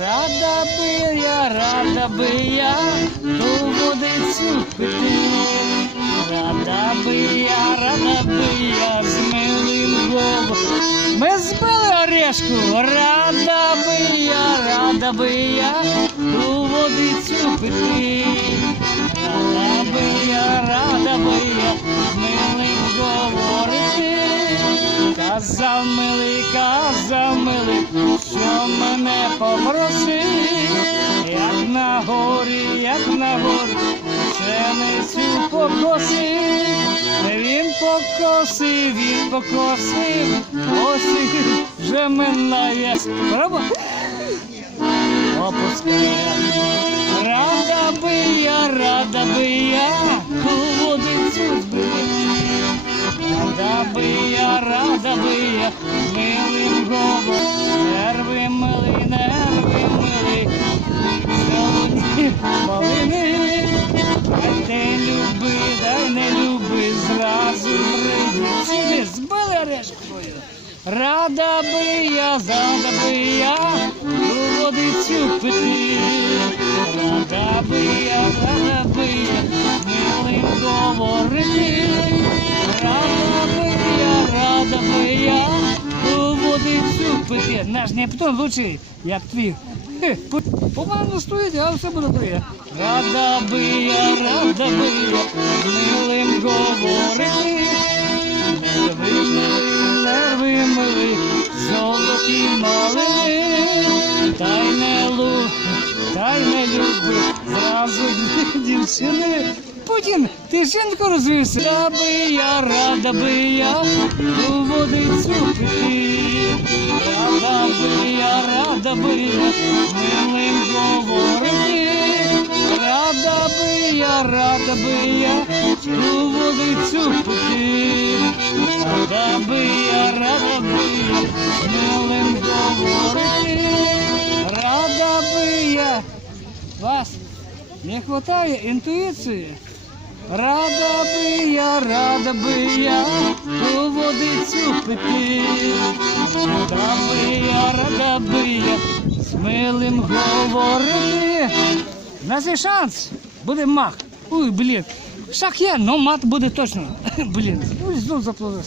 Рада би я, рада би я ту водицю пити. Рада би я, рада би я з милим головом. Ми збили орешку, рада би я, рада би я ту водицю пити. Рада би я, рада би я з милим говорити. Казав милий, казав милий, що мене попросив, на горі, пшеницю покосив, він покосив, він покосив, осінь вже минає. Право? Опускає. Рада би я, рада би я, водицю збив. Рада би я, рада би я, милим головом, прийди. Не. Рада би я, рада би я, ту водицю пити. Рада би я, рада би я, милим говорити. Рада би я, рада би я, ту водицю пити. Наш Нептун лучший, як твій. Хе, по- Погано стоїть, а все буде твоє. Рада би я, рада би я, милим говорити. Не люби, зразу дві дівчини. Потім ти жінку розвився. Рада би я, рада би я, ту водицю пити. Рада би я, рада би я, милим говорити. Рада би я, рада би я, ту водицю пити. Не хватає інтуїції. Рада би я, рада би я, ту водицю пити. Рада би я, рада би я, з милим говорити. Нас є шанс, буде мах. Ой, блін. Шах є, но мат буде точно. Блін, знов заплодився.